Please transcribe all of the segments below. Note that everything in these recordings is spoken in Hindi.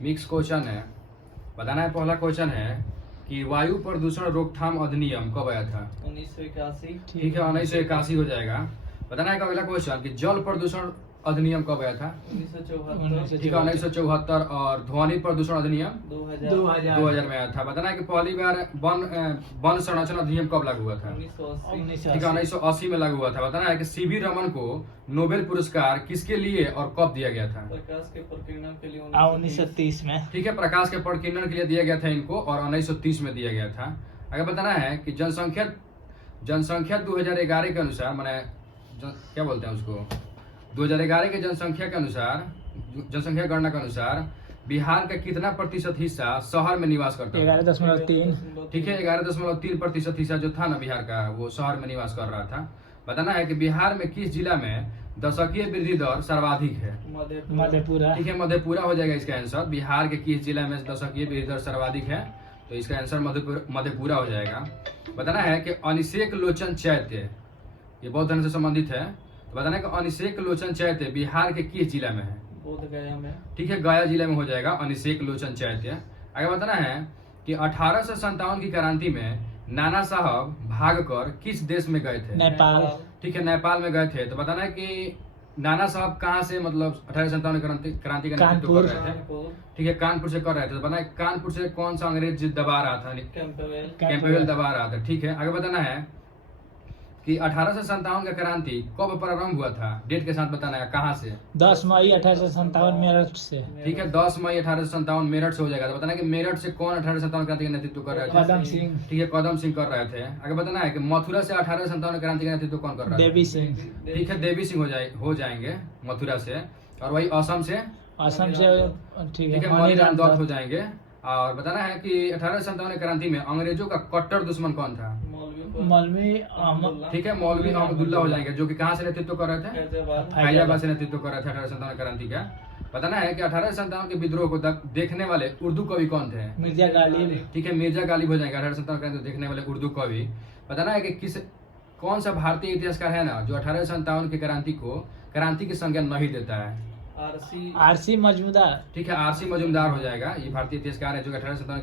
मिक्स क्वेश्चन है। बताना है, पहला क्वेश्चन है कि वायु प्रदूषण रोकथाम अधिनियम कब आया था? 1981। ठीक है, 1981 हो जाएगा। बताना है कि अगला क्वेश्चन कि जल प्रदूषण अधिनियम कब आया था? 1974। ठीक है, 1974। और ध्वनि प्रदूषण अधिनियम 2000 में आया था। बताना है कि पहली बार वन संरक्षण अधिनियम कब लागू हुआ था? 1980। ठीक है, 1980 में लागू हुआ था। बताना है कि सीवी रमन को नोबेल पुरस्कार किसके लिए और कब दिया गया था? प्रकाश के प्रकीर्णन के लिए 1930 में। ठीक है, प्रकाश के प्रकीर्णन के लिए दिया गया था इनको, और 1930 में दिया गया था। आगे बताना है कि जनसंख्या 2011 के अनुसार, माने क्या बोलते हैं उसको, 2011 के जनसंख्या के अनुसार, जनसंख्या गणना के अनुसार बिहार का कितना प्रतिशत हिस्सा शहर में निवास करता है? 11.3। ठीक है, 11.3% हिस्सा जो था ना बिहार का, वो शहर में निवास कर रहा था। बताना है कि बिहार में किस जिला में दशकीय वृद्धि दर सर्वाधिक है? मधेपुरा। ठीक है, मधेपुरा हो जाएगा इसका आंसर। बिहार के किस जिला में दशकीय वृद्धि दर सर्वाधिक है? तो इसका आंसर मधेपुरा हो जाएगा। बताना है कि अनिषेक लोचन चैत्य, ये बौद्ध धर्म से संबंधित है। तो बताना है कि अनिषेक लोचन चैत्य बिहार के किस जिला में है? बोध गया में। ठीक है, गया जिले में हो जाएगा अनिषेक लोचन चैत्य। आगे बताना है कि 1857 की क्रांति में नाना साहब भागकर किस देश में गए थे? नेपाल। ठीक है, नेपाल में गए थे। तो बताना है कि नाना साहब कहाँ से, मतलब 1857 क्रांति का नेतृत्व कर रहे थे? ठीक है, कानपुर से कर रहे थे। तो बताना है कानपुर से कौन सा अंग्रेज दबा रहा था? कैंपबेल दबा रहा था। ठीक है, आगे बताना है कि 1857 का क्रांति कब प्रारंभ हुआ था? डेट के साथ बताना है, कहाँ से? 10 मई 1857 मेरठ से। ठीक है, 10 मई 1857 मेरठ से हो जाएगा। तो बताना है कि मेरठ से कौन 1857 क्रांति का नेतृत्व कर रहे थे? कदम सिंह। ठीक है, कदम सिंह कर रहे थे। आगे बताना है कि मथुरा से 1857 क्रांति का नेतृत्व कौन कर रहा है? देवी सिंह। ठीक है, देवी सिंह हो जाएंगे मथुरा से। और वही असम से, असम से ठीक ठीक है, है, मणिराम दत्त हो जाएंगे। और बताना है कि 1857 क्रांति में अंग्रेजों का कट्टर दुश्मन कौन था? मौलवी अहमद। ठीक है, मौलवी अहमदुल्ला हो जाएंगे, जो कि कहाँ से नेतृत्व कर रहे थे? फैजाबाद से नेतृत्व कर रहे थे 1857 क्रांति का। बताना है कि 1857 के विद्रोह को देखने वाले उर्दू कवि कौन थे? मिर्जा गालिब। ठीक है, मिर्जा गालिब हो जाएंगे 1857 क्रांति को देखने वाले उर्दू कवि। बताना है कि कौन सा भारतीय इतिहासकार है ना जो 1857 की क्रांति की संज्ञा नहीं देता है? आरसी मजूमदार। ठीक है, आरसी मजूमदार हो जाएगा। ये भारतीय इतिहासकार है जो 1857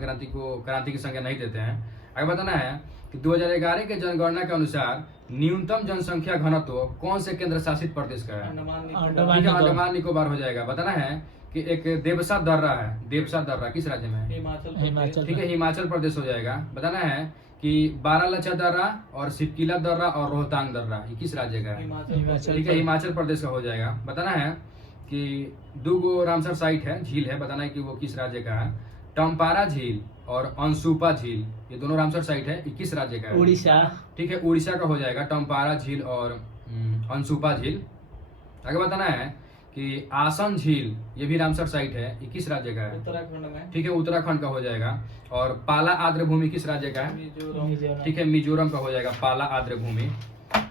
क्रांति की संज्ञा नहीं देते हैं। आगे बताना है कि 2011 के जनगणना के अनुसार न्यूनतम जनसंख्या घनत्व कौन से केंद्र शासित प्रदेश का है? ठीक है, अंडमान निकोबार हो जाएगा। बताना है कि एक देवसा दर्रा है। देवसा दर्रा किस राज्य में है? हिमाचल। ठीक है, हिमाचल प्रदेश हो जाएगा। बताना है कि बारालाचा दर्रा और सिपकिला दर्रा और रोहतांग दर्रा ये किस राज्य का है? हिमाचल। ठीक है, हिमाचल प्रदेश का हो जाएगा। बताना है कि 2 रामसर साइट है, झील है। बताना है कि वो किस राज्य का है? टम्पारा झील और अंशुपा झील, ये दोनों रामसर साइट है, ये किस राज्य का है? उड़ीसा। ठीक है, उड़ीसा का हो जाएगा टम्पारा झील और अंशुपा झील। आगे बताना है कि आसन झील, ये भी रामसर साइट है, ये किस राज्य का है? उत्तराखंड में। ठीक है, उत्तराखंड का हो जाएगा। और पाला आर्द्र भूमि किस राज्य का है? मिजोरम। ठीक है, मिजोरम का हो जाएगा पाला आर्द्र भूमि।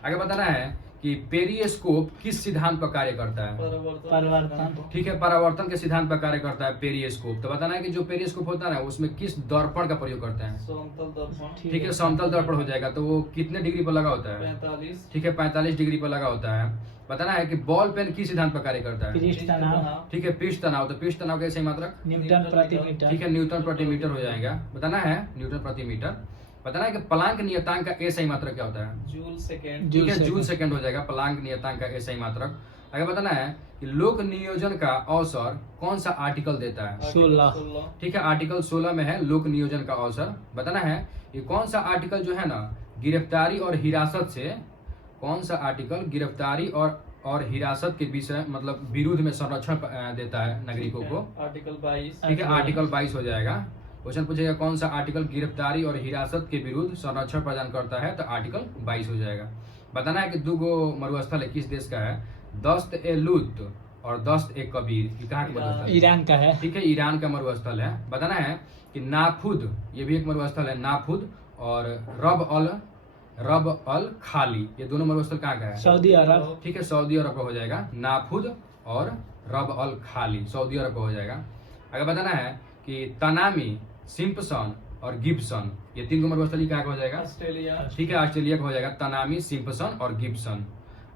आगे बताना है कि पेरिस्कोप किस सिद्धांत पर कार्य करता है? परिवर्तन। ठीक है, परावर्तन के सिद्धांत पर कार्य करता है पेरिस्कोप। तो बताना है कि जो पेरिस्कोप होता है ना उसमें किस दर्पण का प्रयोग करते हैं? समतल दर्पण। ठीक है, समतल दर्पण हो जाएगा। तो वो कितने डिग्री पर लगा होता है? 45। ठीक है, 45 डिग्री पर लगा होता है। बताना है कि बॉल पेन किस सिद्धांत पर कार्य करता है? पृष्ठ तनाव। ठीक है, पृष्ठ तनाव। तो पृष्ठ तनाव का सही मात्रक? न्यूटन प्रति मीटर। ठीक है, न्यूटन प्रति मीटर हो जाएगा। बताना है न्यूटन प्रति मीटर। बताना है कि प्लांक नियतांक का ए सही मात्रक क्या होता है? Joule second. ठीक है, जूल सेकंड हो जाएगा प्लांक नियतांक का ए सही मात्रक। आगे बताना है कि लोक नियोजन का अवसर कौन सा आर्टिकल देता है? 16। ठीक है, आर्टिकल 16 में है लोक नियोजन का अवसर। बताना है ये कौन सा आर्टिकल जो है ना गिरफ्तारी और हिरासत से, कौन सा आर्टिकल गिरफ्तारी और हिरासत के विषय मतलब विरुद्ध में संरक्षण देता है नागरिकों को? आर्टिकल 22। ठीक है, आर्टिकल 22 हो जाएगा। क्वेश्चन पूछेगा कौन सा आर्टिकल गिरफ्तारी और हिरासत के विरुद्ध संरक्षण प्रदान करता है? तो आर्टिकल 22 हो जाएगा। बताना है कि 2 मरुस्थल है, किस देश का है? दस्त ए लूत और दस्त ए कबीर, ये कहाँ का मरुस्थल है? ईरान का है। ठीक है, ईरान का मरुस्थल है। बताना है कि नाफुद, ये भी एक मरुस्थल है, नाफुद और रब अल खाली, ये दोनों मरुस्थल कहाँ का है? सऊदी अरब। ठीक है, सऊदी अरब का हो जाएगा। नाफुद और रब अल खाली सऊदी अरब का हो जाएगा। आगे बताना है कि तनामी, सिम्पसन और गिब्सन, ये 3 मरुस्थली कहाँ का हो जाएगा? ऑस्ट्रेलिया। ठीक है, ऑस्ट्रेलिया का हो जाएगा तनामी, सिम्पसन और गिब्सन।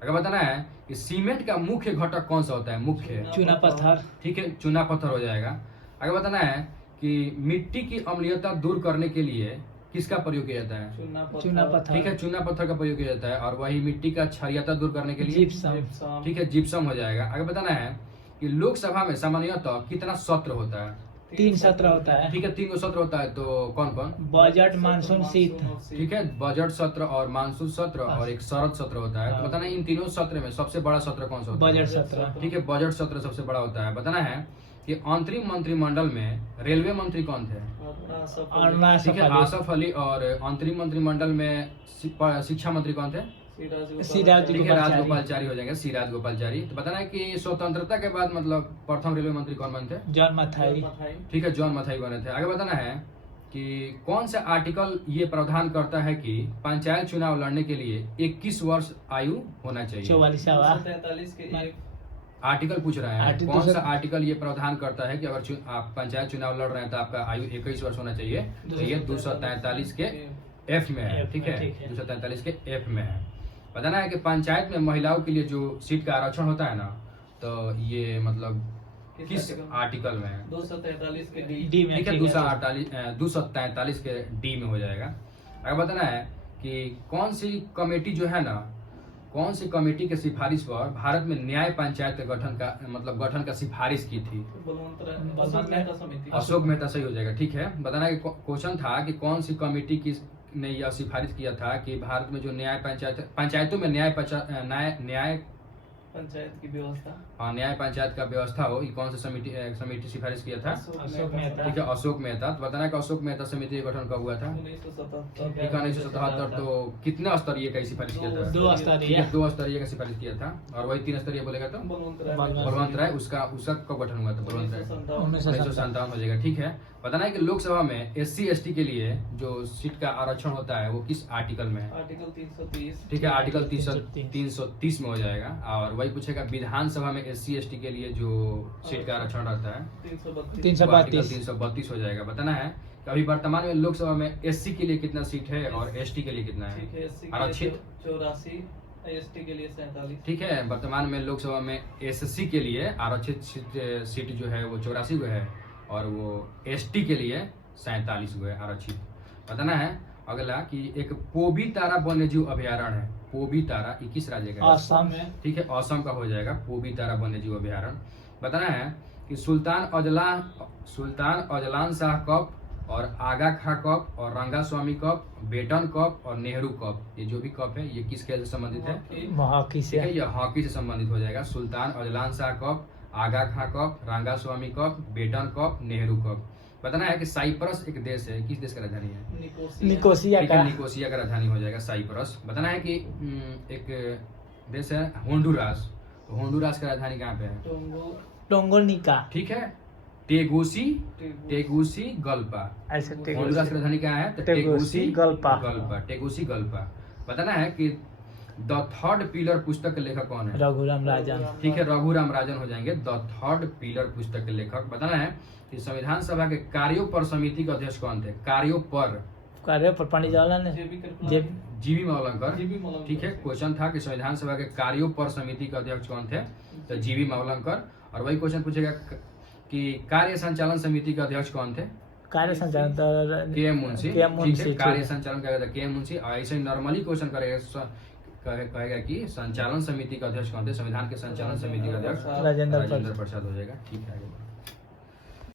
अगर बताना है कि सीमेंट का मुख्य घटक कौन सा होता है? मुख्य चूना पत्थर। ठीक है, चूना पत्थर हो जाएगा। आगे बताना है कि मिट्टी की अम्लीयता दूर करने के लिए किसका प्रयोग किया जाता है? चूना पत्थर। ठीक है, चूना पत्थर का प्रयोग किया जाता है। और वही मिट्टी का क्षारीयता दूर करने के लिए जिप्सम। ठीक है, जिप्सम हो जाएगा। आगे बताना है कि लोकसभा में सामान्यतः कितना सत्र होता है? 3 सत्र होता है। ठीक है, 3 सत्र होता है। तो कौन कौन? बजट, मानसून, शीत। ठीक है, बजट सत्र और मानसून सत्र और एक शरद सत्र होता है। तो बताना इन तीनों सत्र में सबसे बड़ा सत्र कौन सा होता है? बजट सत्र। ठीक है, बजट सत्र सबसे बड़ा होता है। बताना है कि अंतरिम मंत्रिमंडल में रेलवे मंत्री कौन थे? ठीक है, आसफ अली। और अंतरिम मंत्रिमंडल में शिक्षा मंत्री कौन थे? सिराज ठीक है, राजगोपालचारी हो जाएंगे, सी राजगोपालचारी। तो बताना है कि स्वतंत्रता के बाद मतलब प्रथम रेलवे मंत्री कौन बने थे? जॉन मथाई। ठीक है, जॉन मथाई बने थे। आगे बताना है कि कौन सा आर्टिकल ये प्रावधान करता है कि पंचायत चुनाव लड़ने के लिए 21 वर्ष आयु होना चाहिए? 44वां 43 के आर्टिकल पूछ रहे हैं, आर्टिकल कौन सा दूसरा- आर्टिकल ये प्रावधान करता है कि अगर आप पंचायत चुनाव लड़ रहे हैं तो आपका आयु 21 वर्ष होना चाहिए? तो ये 243 के एफ में है। ठीक है, 243 के एफ में है। बताना है कि पंचायत में महिलाओं के लिए जो सीट का आरक्षण होता है ना, तो ये मतलब किस आर्टिकल में है? 243 के डी। डी में। ठीक है, 243 के डी में हो जाएगा। अगर बताना है कि कौन सी कमेटी जो है ना, कौन सी कमेटी के सिफारिश पर भारत में न्याय पंचायत के गठन का सिफारिश की थी? अशोक मेहता सही हो जाएगा। ठीक है, बताना है कि क्वेश्चन था कि कौन सी कमेटी ने यह सिफारिश किया था कि भारत में जो न्याय पंचायतों में न्याय पंचायत की व्यवस्था, हाँ, न्याय पंचायत का व्यवस्था हो, ये कौन सा समिति सिफारिश किया था? अशोक मेहता। ठीक है, अशोक मेहता। तो बताना है कि अशोक मेहता समिति का गठन कब हुआ था? 1977। ठीक है, 1977। तो कितने स्तरीय का सिफारिश किया था? 2 ठीक स्तरीय। है, 2 स्तरीय का सिफारिश किया था। और वही 3 स्तरीय बोलेगा तो बलवंत राय, उसका कब गठन हुआ था? बलवंत राय 1957 हो जाएगा। ठीक है, बताना है कि लोकसभा में SC ST के लिए जो सीट का आरक्षण होता है वो किस आर्टिकल में है? आर्टिकल 330। ठीक है, आर्टिकल 330 में हो जाएगा। और वही पूछेगा विधानसभा में SC ST के लिए जो सीट का आरक्षण रहता है 332। 332 हो जाएगा। बताना है कि अभी वर्तमान में लोकसभा में SC के लिए कितना सीट है और ST के लिए कितना है? ठीक है, SC के आरक्षित 84, ST के लिए 47। ठीक है, वर्तमान में लोकसभा में SC के लिए आरक्षित सीट जो है वो 84 गो है और वो ST के लिए 47 गो है आरक्षित। बताना है अगला कि एक पोबी तारा वन्यजीव अभयारण्य है। पोबी तारा 21 राज्य का है। असम में। ठीक है, असम का हो जाएगा पोबी तारा वन्यजीव अभयारण्य। बताना है कि सुल्तान अजलान शाह कप और आगा खां कप और रंगा स्वामी कप, बेटन कप और नेहरू कप, ये जो भी कप है ये किस खेल से संबंधित है? हॉकी ठीक है, से। ये हॉकी से संबंधित हो जाएगा। Sultan Azlan Shah cup, Aga Khan cup, Ranga Swami cup, Beighton cup, Nehru cup. बताना है कि साइप्रस एक देश है, किस देश का राजधानी है? निकोसिया ठीक है, का। निकोसिया का राजधानी हो जाएगा साइप्रस। बताना है कि एक देश है होंडुरास। होंडुरास का राजधानी कहाँ पे है? टोंगोनिका। ठीक है, टेगुसी गल्पा। ऐसे होंडुरास की राजधानी क्या है? तो टेगुसी गल्पा। बताना है कि द थर्ड पिलर पुस्तक के लेखक कौन है? रघुराम राजन। ठीक है, रघुराम राजन हो जाएंगे द थर्ड पिलर पुस्तक के लेखक। बताना है कि संविधान सभा के कार्यों पर समिति के अध्यक्ष कौन थे? कार्यों पर पंडित जवाहरलाल जीवी मावलंकर। ठीक है, क्वेश्चन था कि संविधान सभा के कार्यों पर समिति के अध्यक्ष कौन थे? तो जीवी मावलंकर। और वही क्वेश्चन पूछेगा कि कार्य संचालन समिति के अध्यक्ष कौन थे? कार्य संचालन KM मुंशी। मुंशी, ठीक है, कार्य संचालन करेगा KM मुंशी। ऐसे नॉर्मली क्वेश्चन कहेगा कि संचालन समिति का अध्यक्ष कौन थे? संविधान के संचालन समिति का अध्यक्ष राजेंद्र प्रसाद हो जाएगा। ठीक है, आगे बढ़ो।